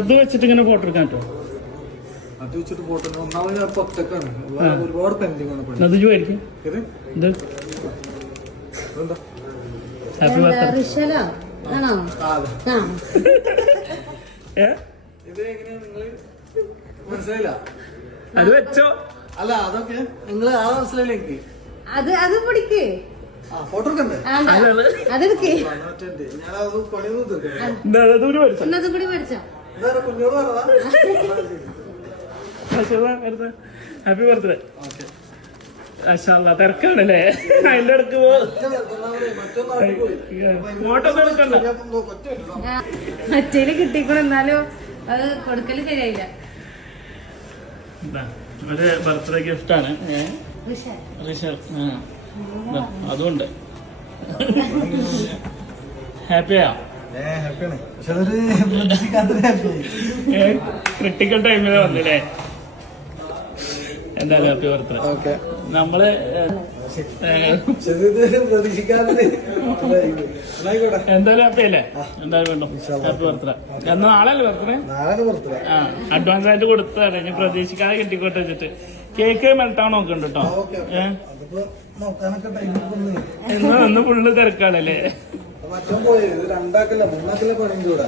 ഇത് വെച്ചിട്ട് ഇങ്ങനെ ഫോട്ടോ എടുക്കാൻ പറ്റുമോ? അത് വെച്ചിട്ട് ഫോട്ടോ ഒന്നാമത് ഞാൻ ഒറ്റക്കാണ്, ഒരുപാട് പെൻഡിങ് ആണ്. അത് ചോദിക്കും ഇത് ഹാപ്പി ബർത്ത്ഡേ. ഇത് എങ്ങനെയാ നിങ്ങള് മനസ്സിലായില്ല? അത് വെച്ചോ. അല്ല അതൊക്കെ നിങ്ങള് ആ മനസ്സിലായില്ല എനിക്ക്. അത് പിടിക്ക്. ഫോട്ടോ എടുക്കണ്ടേ? അതെടുക്ക്. ഞാനത് പണിയൊന്നും തീർക്കാം. കൂടി പഠിച്ചോ. കുഞ്ഞോട് പറഞ്ഞതാ. Happy birthday. തിരക്കാണല്ലേ? അതിന്റെ അടുത്ത് ഫോട്ടോ എടുക്കണ്ട. മറ്റേല് കിട്ടിക്കൂടെ, എന്നാലും അത് കൊടുക്കല് ശരിയായില്ല. ഒരു ബർത്ത്ഡേ ഗിഫ്റ്റ് ആണ് റിഷൽ. അതുകൊണ്ട് ഹാപ്പിയാ? ക്രിട്ടിക്കൽ ടൈമില് വന്നില്ലേ? എന്തായാലും ഹാപ്പി ബർത്ത്ഡേ. നമ്മള് എന്തായാലും ഹാപ്പി അല്ലേ? എന്തായാലും വേണം ഹാപ്പി ബർത്ത്ഡേ. എന്നാ നാളെയല്ലേ ബർത്ത്ഡേ? ആ, അഡ്വാൻസ് ആയിട്ട് കൊടുത്തതാണ്. ഞാൻ പ്രതീക്ഷിക്കാതെ കിട്ടിക്കോട്ടെ വെച്ചിട്ട്. കേക്ക് മെൽട്ടാൻ നോക്കണ്ട കേട്ടോ. ഇന്ന് ഫുള്ള് തിരക്കാണല്ലേ? രണ്ടാക്കല്ല മൂന്നാക്കല്ലേ പണിയും കൂടെ.